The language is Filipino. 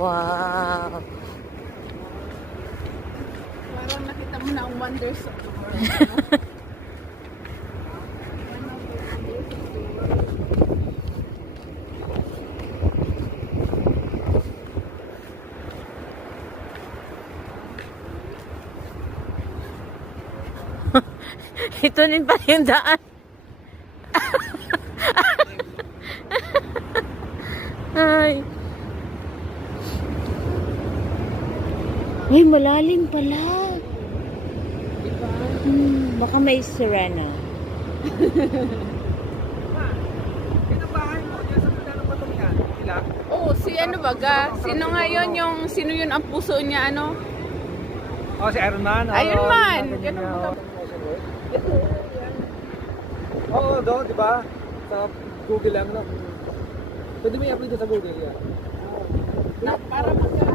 Wow. Parang nakita mo na ang wonders of the world. Ito din pa yung daan. Ay. Ay, malalim pala. Baka may sirena. Pinabahay mo dyan sa magkano ba itong yan? Ilang? Oh, si ano baga? Sino nga yun yung, sino yun ang puso niya ano? Oh, si Iron Man. Iron Man! Ganun Ganun ba? Oo, doon, di ba? Sa Google lang, no? Pwede mo i-upload sa Google yan. Na, para magka